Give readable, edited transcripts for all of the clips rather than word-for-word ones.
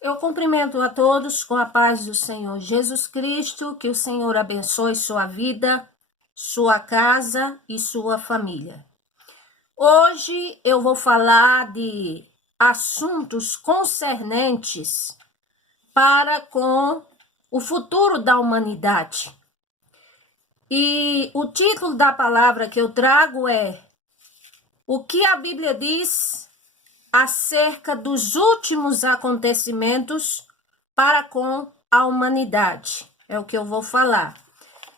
Eu cumprimento a todos com a paz do Senhor Jesus Cristo, que o Senhor abençoe sua vida, sua casa e sua família. Hoje eu vou falar de assuntos concernentes para com o futuro da humanidade. E o título da palavra que eu trago é: o que a Bíblia diz acerca dos últimos acontecimentos para com a humanidade. É o que eu vou falar.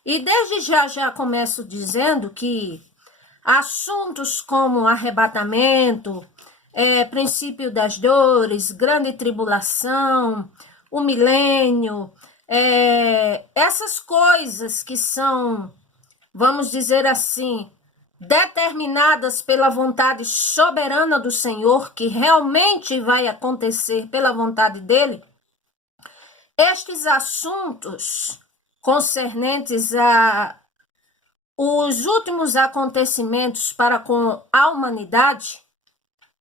E desde já começo dizendo que assuntos como arrebatamento, princípio das dores, grande tribulação, o milênio, essas coisas que são, vamos dizer assim, determinadas pela vontade soberana do Senhor, que realmente vai acontecer pela vontade dele, estes assuntos concernentes a os últimos acontecimentos para com a humanidade,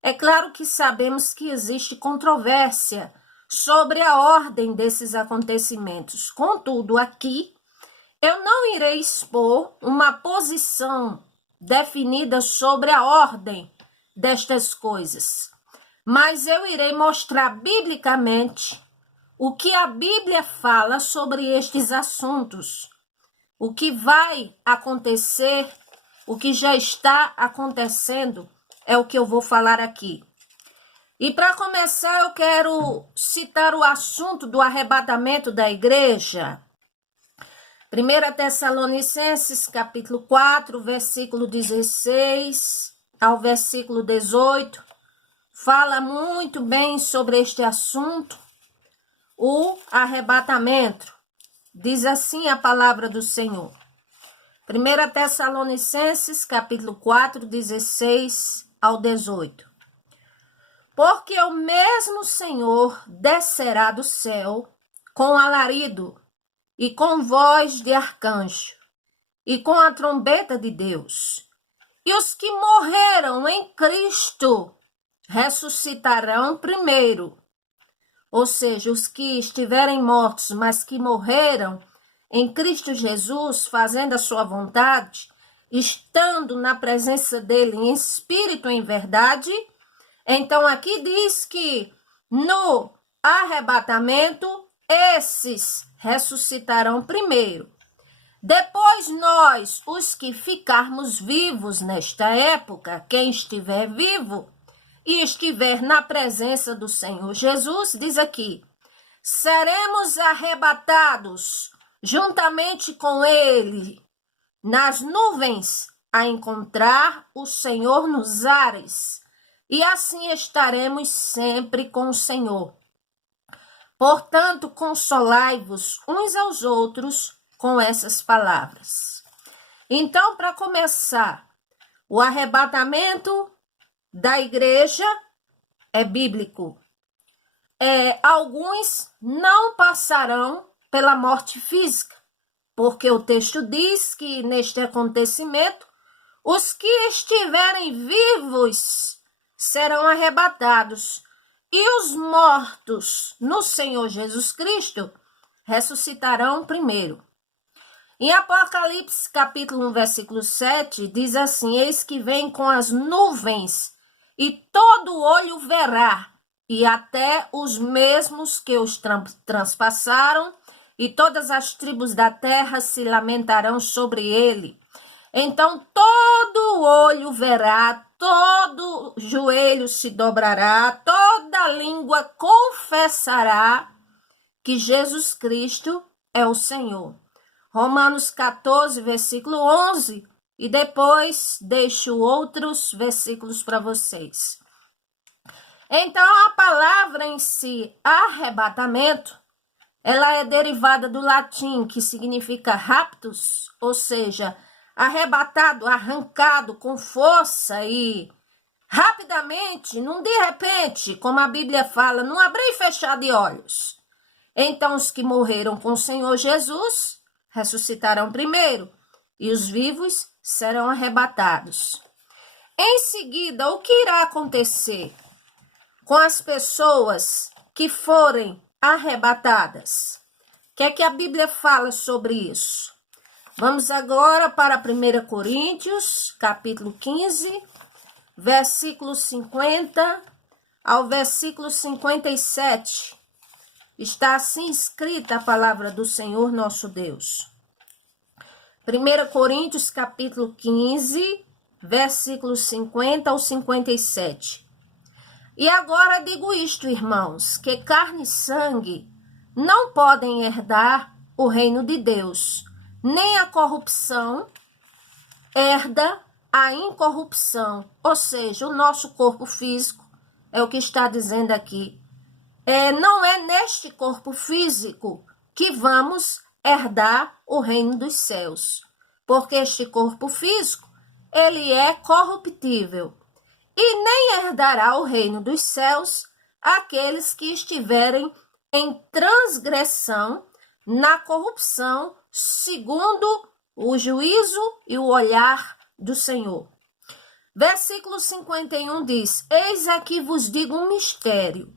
é claro que sabemos que existe controvérsia sobre a ordem desses acontecimentos. Contudo, aqui eu não irei expor uma posição definida sobre a ordem destas coisas, mas eu irei mostrar biblicamente o que a Bíblia fala sobre estes assuntos, o que vai acontecer, o que já está acontecendo, é o que eu vou falar aqui. E para começar, eu quero citar o assunto do arrebatamento da igreja. 1 Tessalonicenses, capítulo 4, versículo 16 ao versículo 18, fala muito bem sobre este assunto, o arrebatamento. Diz assim a palavra do Senhor. 1 Tessalonicenses, capítulo 4, 16 ao 18. Porque o mesmo Senhor descerá do céu com alarido, e com voz de arcanjo, e com a trombeta de Deus. E os que morreram em Cristo ressuscitarão primeiro. Ou seja, os que estiverem mortos, mas que morreram em Cristo Jesus, fazendo a sua vontade, estando na presença dele em espírito e em verdade. Então aqui diz que no arrebatamento, esses ressuscitarão primeiro. Depois nós, os que ficarmos vivos nesta época, quem estiver vivo e estiver na presença do Senhor Jesus, diz aqui, seremos arrebatados juntamente com ele nas nuvens a encontrar o Senhor nos ares, e assim estaremos sempre com o Senhor. Portanto, consolai-vos uns aos outros com essas palavras. Então, para começar, o arrebatamento da igreja é bíblico. Alguns não passarão pela morte física, porque o texto diz que neste acontecimento, os que estiverem vivos serão arrebatados, e os mortos no Senhor Jesus Cristo ressuscitarão primeiro. Em Apocalipse, capítulo 1, versículo 7, diz assim, eis que vem com as nuvens, e todo olho verá, e até os mesmos que os transpassaram, e todas as tribos da terra se lamentarão sobre ele. Então todo olho verá, todo joelho se dobrará, toda língua confessará que Jesus Cristo é o Senhor. Romanos 14, versículo 11, e depois deixo outros versículos para vocês. Então a palavra em si, arrebatamento, ela é derivada do latim, que significa raptus, ou seja, arrebatado, arrancado com força e rapidamente, num de repente, como a Bíblia fala, num abrir e fechar de olhos. Então, os que morreram com o Senhor Jesus ressuscitarão primeiro, e os vivos serão arrebatados. Em seguida, o que irá acontecer com as pessoas que forem arrebatadas. O que é que a Bíblia fala sobre isso? Vamos agora para 1 Coríntios, capítulo 15, versículo 50 ao versículo 57. Está assim escrita a palavra do Senhor nosso Deus. 1 Coríntios, capítulo 15, versículos 50 ao 57. E agora digo isto, irmãos, que carne e sangue não podem herdar o reino de Deus, nem a corrupção herda a incorrupção, ou seja, o nosso corpo físico, é o que está dizendo aqui. Não é neste corpo físico que vamos herdar o reino dos céus, porque este corpo físico, ele é corruptível, e nem herdará o reino dos céus aqueles que estiverem em transgressão na corrupção, segundo o juízo e o olhar do Senhor. Versículo 51 diz: Eis aqui vos digo um mistério.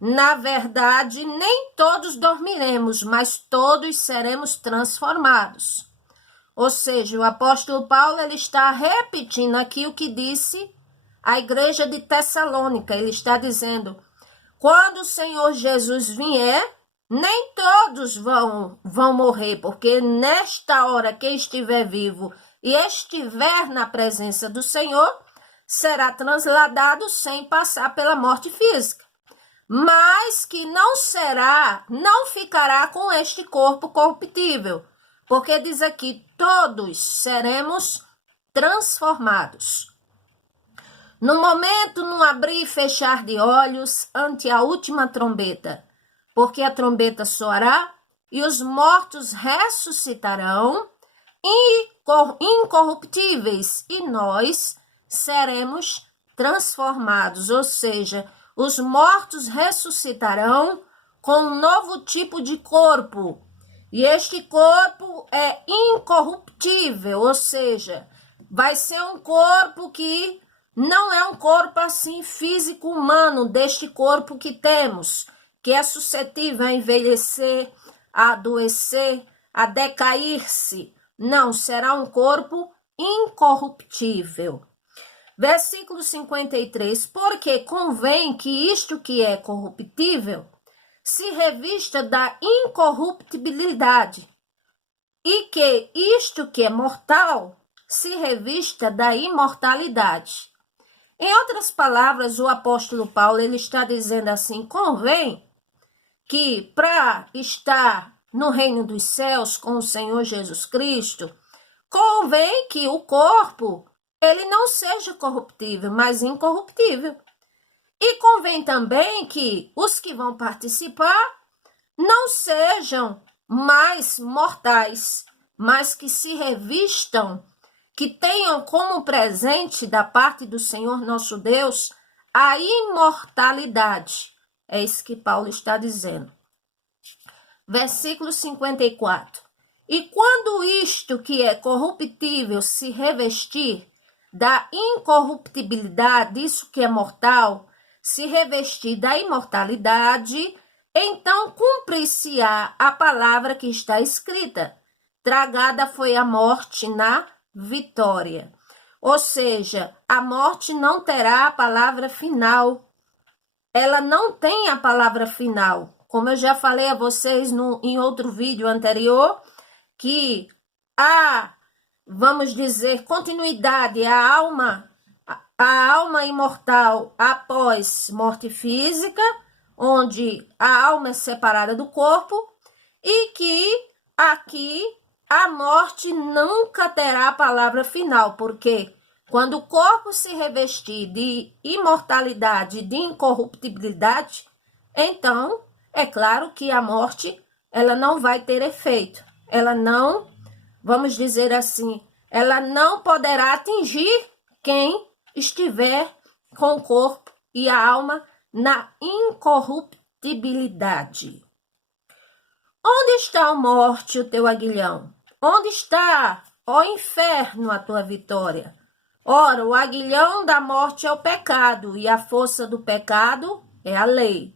Na verdade, nem todos dormiremos, mas todos seremos transformados. Ou seja, o apóstolo Paulo ele está repetindo aqui o que disse a igreja de Tessalônica. Ele está dizendo: quando o Senhor Jesus vier, nem todos vão morrer, porque nesta hora quem estiver vivo e estiver na presença do Senhor será transladado sem passar pela morte física. Mas que não ficará com este corpo corruptível, porque diz aqui, todos seremos transformados. No momento, no abrir e fechar de olhos, ante a última trombeta, porque a trombeta soará e os mortos ressuscitarão incorruptíveis e nós seremos transformados, ou seja, os mortos ressuscitarão com um novo tipo de corpo. E este corpo é incorruptível, ou seja, vai ser um corpo que não é um corpo assim físico humano, deste corpo que temos, que é suscetível a envelhecer, a adoecer, a decair-se. Não, será um corpo incorruptível. Versículo 53, porque convém que isto que é corruptível se revista da incorruptibilidade, e que isto que é mortal se revista da imortalidade. Em outras palavras, o apóstolo Paulo ele está dizendo assim, convém que para estar no reino dos céus com o Senhor Jesus Cristo, convém que o corpo ele não seja corruptível, mas incorruptível. E convém também que os que vão participar não sejam mais mortais, mas que se revistam, que tenham como presente da parte do Senhor nosso Deus a imortalidade. É isso que Paulo está dizendo. Versículo 54. E quando isto que é corruptível se revestir da incorruptibilidade, isso que é mortal, se revestir da imortalidade, então cumprir-se-á a palavra que está escrita. Tragada foi a morte na vitória. Ou seja, a morte não terá a palavra final. Ela não tem a palavra final. Como eu já falei a vocês em outro vídeo anterior, que vamos dizer, continuidade, a alma imortal após morte física, onde a alma é separada do corpo, e que aqui a morte nunca terá a palavra final, porque quando o corpo se revestir de imortalidade, de incorruptibilidade, então é claro que a morte ela não vai ter efeito. Ela não, vamos dizer assim, ela não poderá atingir quem estiver com o corpo e a alma na incorruptibilidade. Onde está a morte, o teu aguilhão? Onde está, ó inferno, a tua vitória? Ora, o aguilhão da morte é o pecado, e a força do pecado é a lei.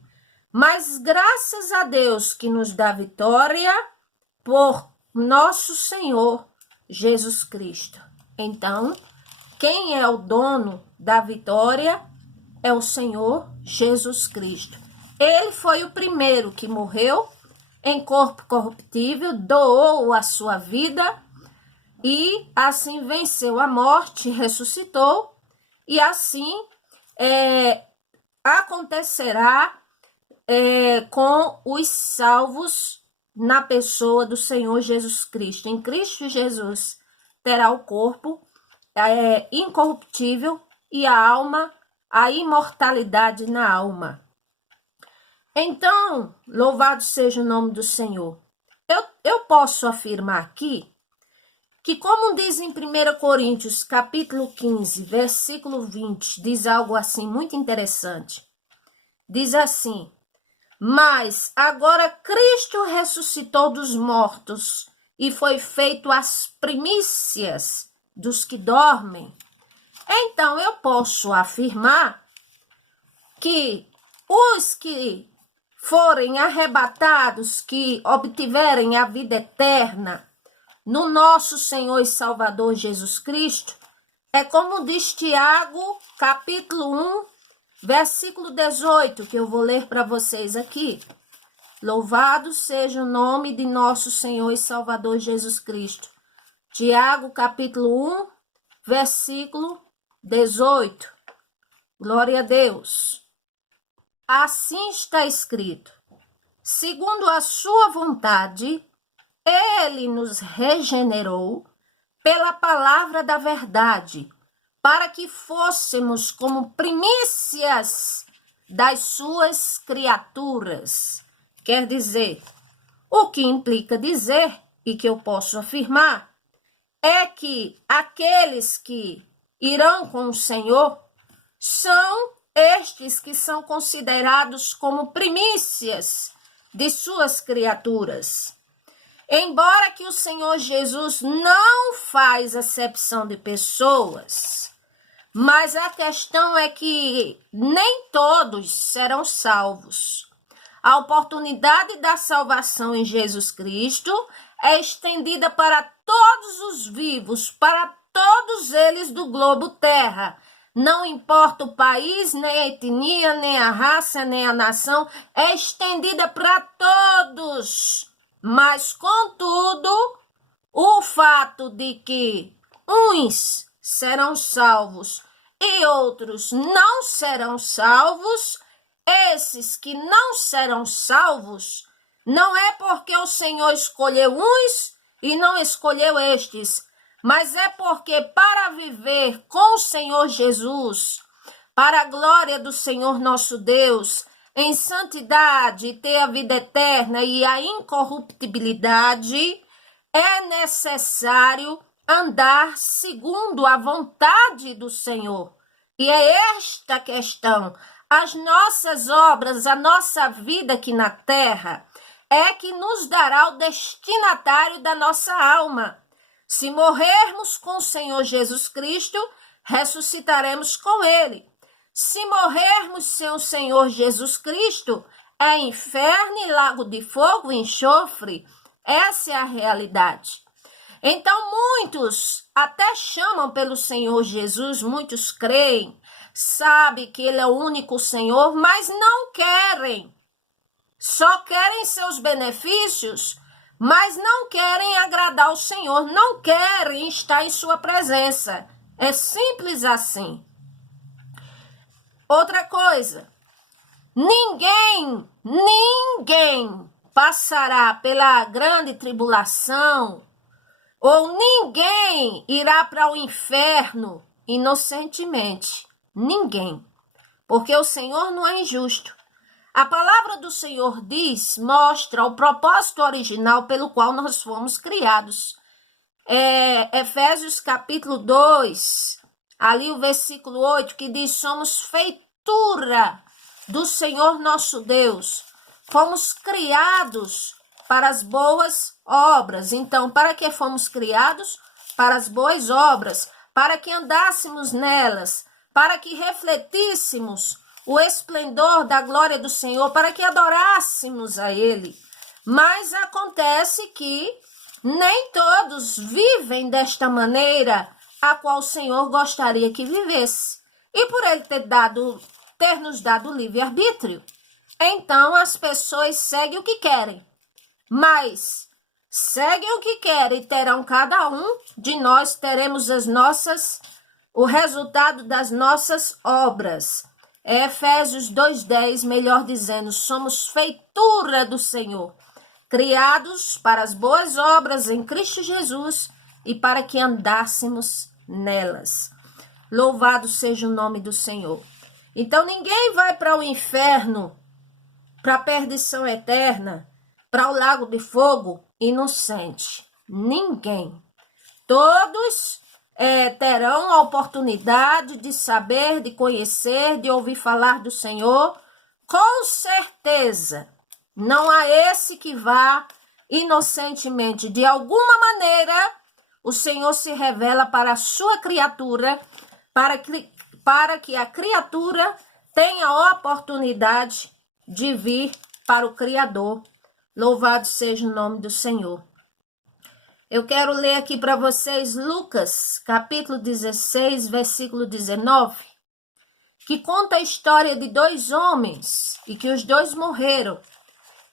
Mas graças a Deus que nos dá vitória por nosso Senhor Jesus Cristo. Então, quem é o dono da vitória é o Senhor Jesus Cristo. Ele foi o primeiro que morreu em corpo corruptível, doou a sua vida e assim venceu a morte, ressuscitou, e assim acontecerá com os salvos na pessoa do Senhor Jesus Cristo. Em Cristo Jesus terá o corpo incorruptível e a alma, a imortalidade na alma. Então, louvado seja o nome do Senhor. Eu posso afirmar aqui que, como diz em 1 Coríntios, capítulo 15, versículo 20, diz algo assim muito interessante. Diz assim: mas agora Cristo ressuscitou dos mortos e foi feito as primícias dos que dormem. Então, eu posso afirmar que os que forem arrebatados, que obtiverem a vida eterna no nosso Senhor e Salvador Jesus Cristo, é como diz Tiago, capítulo 1, versículo 18, que eu vou ler para vocês aqui. Louvado seja o nome de nosso Senhor e Salvador Jesus Cristo. Tiago, capítulo 1, versículo 18. Glória a Deus. Assim está escrito: segundo a sua vontade, ele nos regenerou pela palavra da verdade, para que fôssemos como primícias das suas criaturas. Quer dizer, o que implica dizer, e que eu posso afirmar, é que aqueles que irão com o Senhor são estes que são considerados como primícias de suas criaturas. Embora que o Senhor Jesus não faz acepção de pessoas, mas a questão é que nem todos serão salvos. A oportunidade da salvação em Jesus Cristo é estendida para todos os vivos, para todos eles do globo terra. Não importa o país, nem a etnia, nem a raça, nem a nação, é estendida para todos. Mas, contudo, o fato de que uns serão salvos e outros não serão salvos, esses que não serão salvos, não é porque o Senhor escolheu uns e não escolheu estes, mas é porque para viver com o Senhor Jesus, para a glória do Senhor nosso Deus, em santidade, ter a vida eterna e a incorruptibilidade, é necessário andar segundo a vontade do Senhor. E é esta questão. As nossas obras, a nossa vida aqui na terra, é que nos dará o destinatário da nossa alma. Se morrermos com o Senhor Jesus Cristo, ressuscitaremos com ele. Se morrermos sem o Senhor Jesus Cristo, é inferno e lago de fogo e enxofre. Essa é a realidade. Então, muitos até chamam pelo Senhor Jesus, muitos creem, sabem que ele é o único Senhor, mas não querem. Só querem seus benefícios, mas não querem agradar ao Senhor, não querem estar em sua presença. É simples assim. Outra coisa, ninguém passará pela grande tribulação, ou ninguém irá para o inferno inocentemente. Ninguém. Porque o Senhor não é injusto. A palavra do Senhor diz, mostra o propósito original pelo qual nós fomos criados. Efésios capítulo 2, ali o versículo 8, que diz, somos feitura do Senhor nosso Deus. Fomos criados para as boas obras. Então, para que fomos criados? Para as boas obras, para que andássemos nelas, para que refletíssemos o esplendor da glória do Senhor, para que adorássemos a Ele. Mas acontece que nem todos vivem desta maneira a qual o Senhor gostaria que vivesse. E por Ele ter nos dado livre-arbítrio, então as pessoas seguem o que querem. Mas seguem o que querem, terão cada um de nós, teremos o resultado das nossas obras. É Efésios 2:10, melhor dizendo, somos feitura do Senhor, criados para as boas obras em Cristo Jesus e para que andássemos nelas. Louvado seja o nome do Senhor. Então ninguém vai para o inferno, para a perdição eterna, para o lago de fogo inocente. Ninguém. Todos terão a oportunidade de saber, de conhecer, de ouvir falar do Senhor, com certeza. Não há esse que vá inocentemente. De alguma maneira, o Senhor se revela para a sua criatura, para que a criatura tenha a oportunidade de vir para o Criador. Louvado seja o nome do Senhor. Eu quero ler aqui para vocês Lucas, capítulo 16, versículo 19, que conta a história de 2 homens e que os 2 morreram.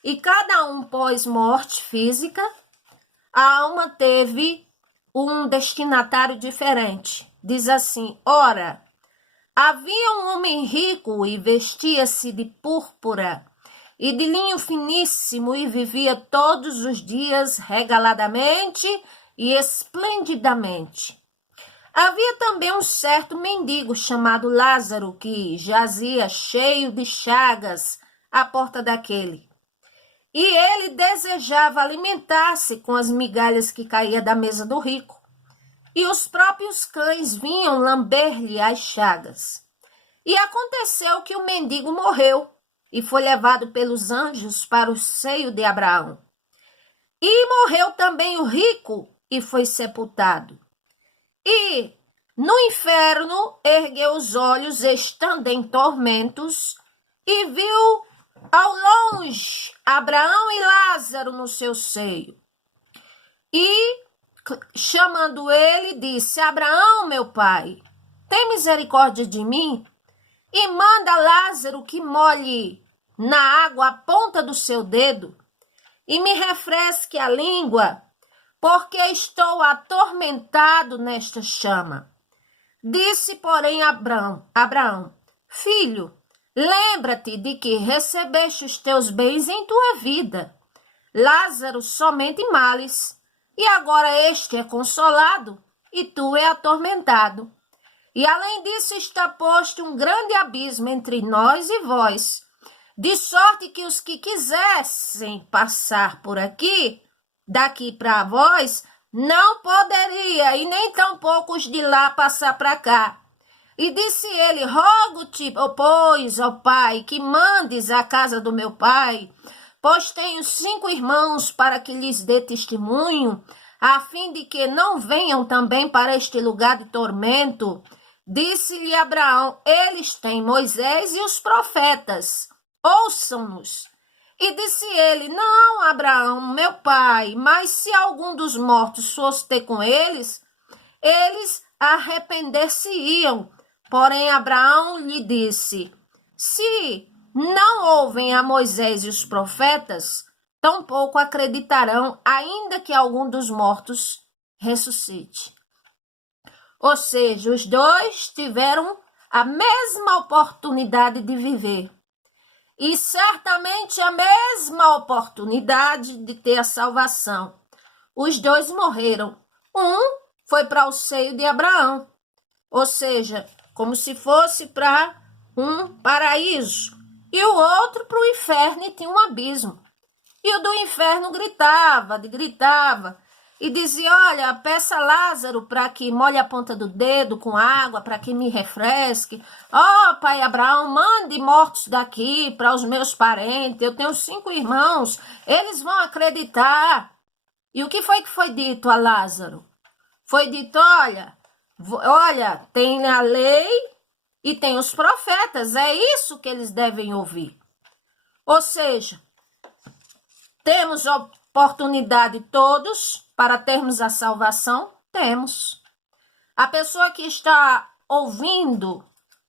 E cada um pós-morte física, a alma teve um destinatário diferente. Diz assim: ora, havia um homem rico e vestia-se de púrpura e de linho finíssimo e vivia todos os dias regaladamente e esplendidamente. Havia também um certo mendigo chamado Lázaro que jazia cheio de chagas à porta daquele. E ele desejava alimentar-se com as migalhas que caía da mesa do rico. E os próprios cães vinham lamber-lhe as chagas. E aconteceu que o mendigo morreu e foi levado pelos anjos para o seio de Abraão. E morreu também o rico e foi sepultado. E no inferno ergueu os olhos, estando em tormentos, e viu ao longe Abraão e Lázaro no seu seio. E, chamando ele, disse: Abraão, meu pai, tem misericórdia de mim e manda Lázaro que molhe na água a ponta do seu dedo e me refresque a língua, porque estou atormentado nesta chama. Disse, porém, Abraão, filho, lembra-te de que recebeste os teus bens em tua vida, Lázaro somente males, e agora este é consolado e tu é atormentado. E além disso está posto um grande abismo entre nós e vós, de sorte que os que quisessem passar por aqui, daqui para vós, não poderia, e nem tampouco os de lá passar para cá. E disse ele: rogo-te, pois, ó pai, que mandes à casa do meu pai, pois tenho 5 irmãos, para que lhes dê testemunho, a fim de que não venham também para este lugar de tormento. Disse-lhe Abraão: eles têm Moisés e os profetas, ouçam-nos. E disse ele: não, Abraão, meu pai, mas se algum dos mortos fosse ter com eles, eles arrepender-se-iam. Porém, Abraão lhe disse: se não ouvem a Moisés e os profetas, tampouco acreditarão, ainda que algum dos mortos ressuscite. Ou seja, os 2 tiveram a mesma oportunidade de viver. E certamente a mesma oportunidade de ter a salvação. Os 2 morreram. Um foi para o seio de Abraão. Ou seja, como se fosse para um paraíso. E o outro para o inferno e tinha um abismo. E o do inferno gritava e dizia: olha, peça a Lázaro para que molhe a ponta do dedo com água, para que me refresque. Ó, pai Abraão, mande mortos daqui para os meus parentes. Eu tenho 5 irmãos, eles vão acreditar. E o que foi dito a Lázaro? Foi dito: olha, tem a lei e tem os profetas, é isso que eles devem ouvir. Ou seja, temos oportunidade todos para termos a salvação? Temos. A pessoa que está ouvindo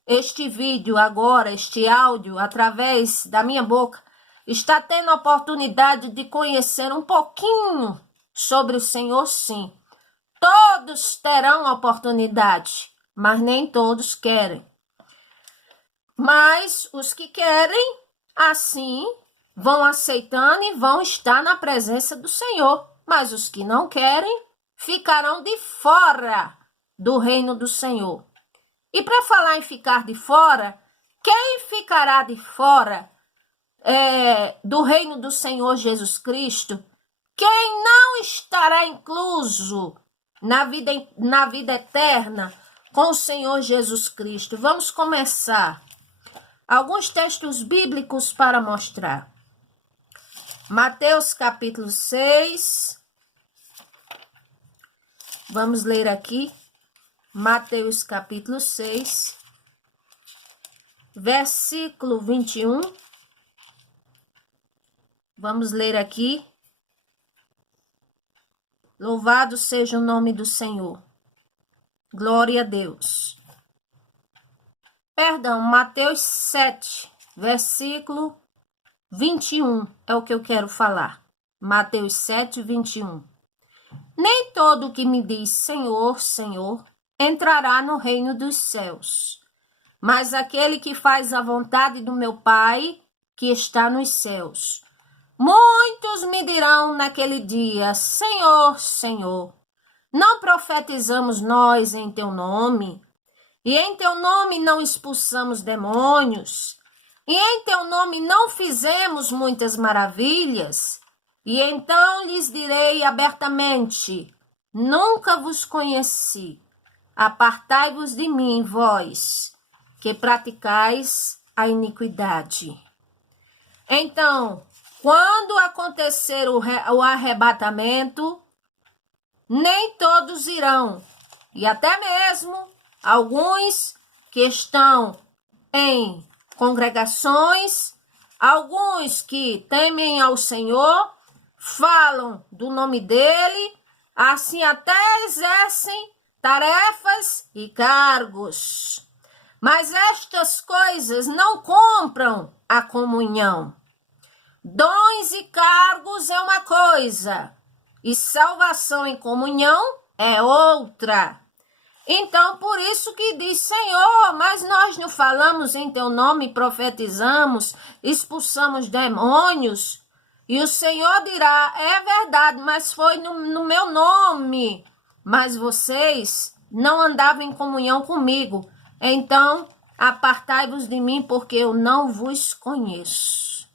este vídeo agora, este áudio, através da minha boca, está tendo a oportunidade de conhecer um pouquinho sobre o Senhor, sim. Todos terão a oportunidade, mas nem todos querem. Mas os que querem, assim, vão aceitando e vão estar na presença do Senhor. Mas os que não querem, ficarão de fora do reino do Senhor. E para falar em ficar de fora, quem ficará de fora do reino do Senhor Jesus Cristo? Quem não estará incluso na vida eterna com o Senhor Jesus Cristo? Vamos começar. Alguns textos bíblicos para mostrar. Mateus capítulo 6. Vamos ler aqui. Mateus capítulo 6, versículo 21. Vamos ler aqui. Louvado seja o nome do Senhor. Glória a Deus. Perdão, Mateus 7, versículo 21 é o que eu quero falar. Mateus 7, 21. Nem todo o que me diz Senhor, Senhor, entrará no reino dos céus, mas aquele que faz a vontade do meu Pai, que está nos céus. Muitos me dirão naquele dia, Senhor, Senhor, não profetizamos nós em teu nome? E em teu nome não expulsamos demônios? E em teu nome não fizemos muitas maravilhas? E então lhes direi abertamente, nunca vos conheci. Apartai-vos de mim, vós, que praticais a iniquidade. Então, quando acontecer o arrebatamento, nem todos irão, e até mesmo alguns que estão em congregações, alguns que temem ao Senhor, falam do nome dele, assim até exercem tarefas e cargos. Mas estas coisas não compram a comunhão. Dons e cargos é uma coisa, e salvação em comunhão é outra. Então, por isso que diz, Senhor, mas nós não falamos em teu nome, profetizamos, expulsamos demônios. E o Senhor dirá, é verdade, mas foi no meu nome. Mas vocês não andavam em comunhão comigo. Então, apartai-vos de mim, porque eu não vos conheço.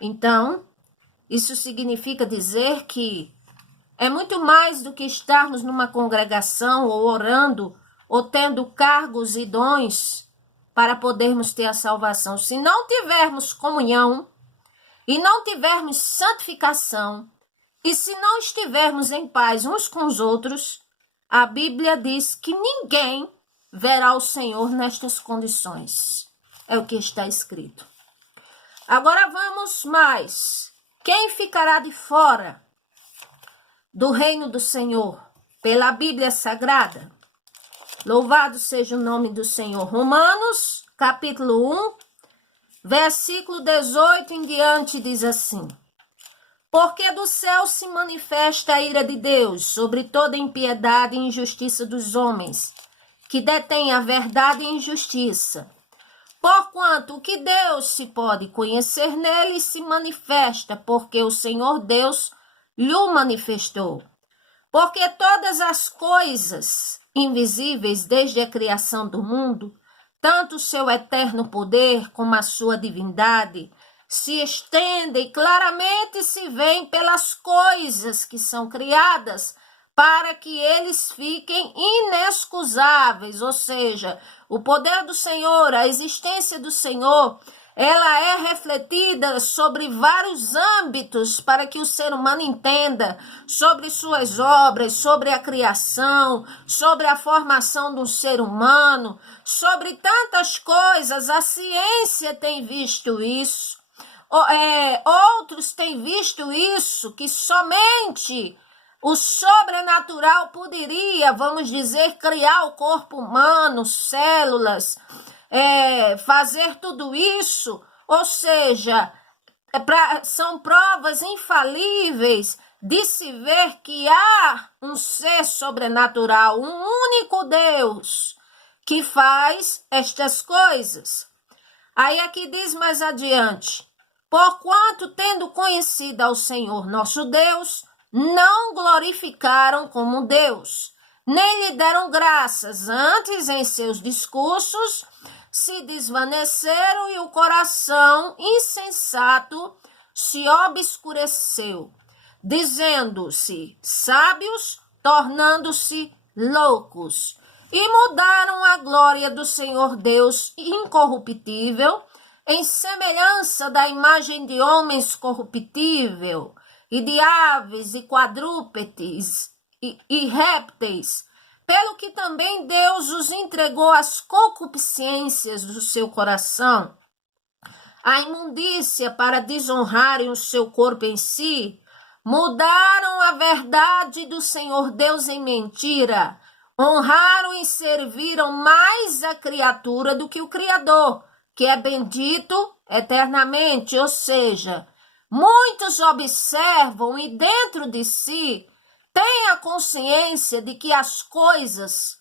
Então, isso significa dizer que é muito mais do que estarmos numa congregação ou orando ou tendo cargos e dons para podermos ter a salvação. Se não tivermos comunhão e não tivermos santificação e se não estivermos em paz uns com os outros, a Bíblia diz que ninguém verá o Senhor nestas condições. É o que está escrito. Agora vamos mais. Quem ficará de fora do reino do Senhor pela Bíblia Sagrada? Louvado seja o nome do Senhor. Romanos, capítulo 1, versículo 18 em diante, diz assim: porque do céu se manifesta a ira de Deus sobre toda impiedade e injustiça dos homens, que detêm a verdade e injustiça. Porquanto o que Deus se pode conhecer nele se manifesta, porque o Senhor Deus lhe manifestou. Porque todas as coisas invisíveis desde a criação do mundo, tanto o seu eterno poder como a sua divindade, se estendem e claramente se veem pelas coisas que são criadas, para que eles fiquem inexcusáveis, ou seja, o poder do Senhor, a existência do Senhor ela é refletida sobre vários âmbitos para que o ser humano entenda sobre suas obras, sobre a criação, sobre a formação do ser humano, sobre tantas coisas. A ciência tem visto isso, outros têm visto isso, que somente o sobrenatural poderia, vamos dizer, criar o corpo humano, células, fazer tudo isso. Ou seja, são provas infalíveis de se ver que há um ser sobrenatural, um único Deus que faz estas coisas. Aí aqui diz mais adiante: porquanto, tendo conhecido ao Senhor nosso Deus, não glorificaram como Deus, nem lhe deram graças, antes em seus discursos se desvaneceram e o coração insensato se obscureceu, dizendo-se sábios, tornando-se loucos, e mudaram a glória do Senhor Deus incorruptível em semelhança da imagem de homens corruptível, e de aves e quadrúpedes e répteis, pelo que também Deus os entregou às concupiscências do seu coração, a imundícia para desonrarem o seu corpo em si, mudaram a verdade do Senhor Deus em mentira, honraram e serviram mais a criatura do que o Criador, que é bendito eternamente. Ou seja, muitos observam e dentro de si têm a consciência de que as coisas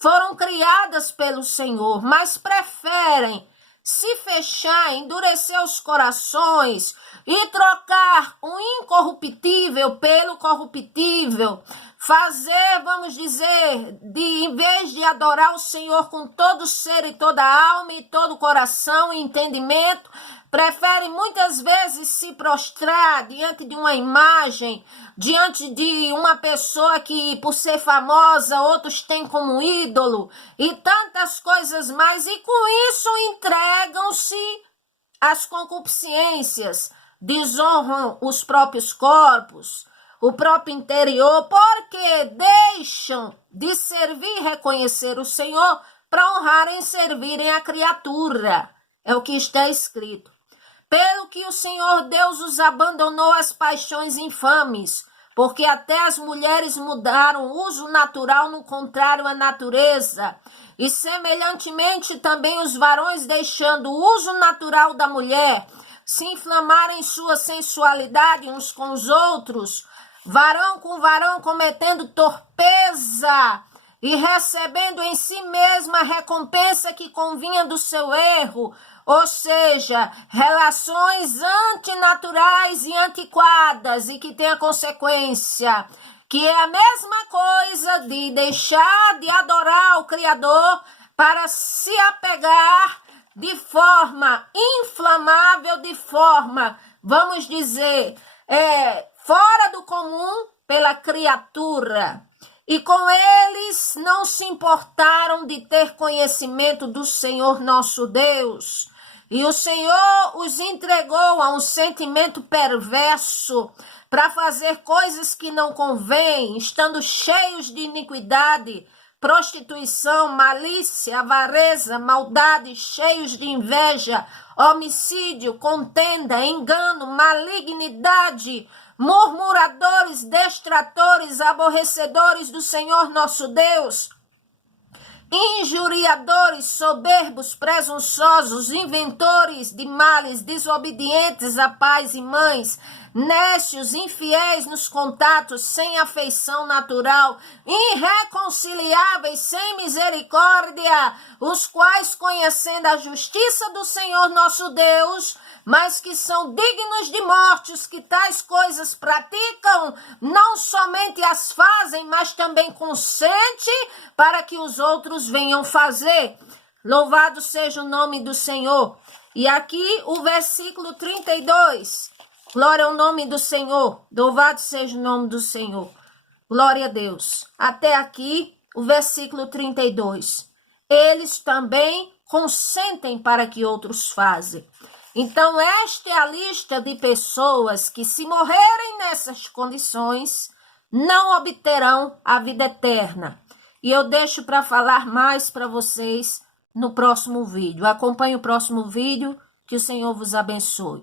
foram criadas pelo Senhor, mas preferem se fechar, endurecer os corações e trocar o incorruptível pelo corruptível, fazer, vamos dizer, em vez de adorar o Senhor com todo ser e toda alma e todo coração e entendimento, preferem muitas vezes se prostrar diante de uma imagem, diante de uma pessoa que, por ser famosa, outros têm como ídolo, e tantas coisas mais, e com isso entregam-se às concupiscências, desonram os próprios corpos, o próprio interior, porque deixam de servir e reconhecer o Senhor para honrarem e servirem a criatura. É o que está escrito. Pelo que o Senhor Deus os abandonou às paixões infames, porque até as mulheres mudaram o uso natural no contrário à natureza, e semelhantemente também os varões, deixando o uso natural da mulher, se inflamarem sua sensualidade uns com os outros, varão com varão cometendo torpeza e recebendo em si mesma a recompensa que convinha do seu erro, ou seja, relações antinaturais e antiquadas, e que tem a consequência que é a mesma coisa de deixar de adorar o Criador para se apegar de forma inflamável, de forma, vamos dizer, fora do comum pela criatura. E com eles não se importaram de ter conhecimento do Senhor nosso Deus. E o Senhor os entregou a um sentimento perverso para fazer coisas que não convêm, estando cheios de iniquidade, prostituição, malícia, avareza, maldade, cheios de inveja, homicídio, contenda, engano, malignidade, murmuradores, destratores, aborrecedores do Senhor nosso Deus, injuriadores, soberbos, presunçosos, inventores de males, desobedientes a pais e mães, nécios, infiéis nos contatos, sem afeição natural, irreconciliáveis, sem misericórdia, os quais, conhecendo a justiça do Senhor nosso Deus, mas que são dignos de morte, os que tais coisas praticam, não somente as fazem, mas também consentem para que os outros venham fazer. Louvado seja o nome do Senhor. E aqui o versículo 32. Glória ao nome do Senhor. Louvado seja o nome do Senhor. Glória a Deus. Até aqui o versículo 32. Eles também consentem para que outros fazem. Então, esta é a lista de pessoas que, se morrerem nessas condições, não obterão a vida eterna. E eu deixo para falar mais para vocês no próximo vídeo. Acompanhe o próximo vídeo, que o Senhor vos abençoe.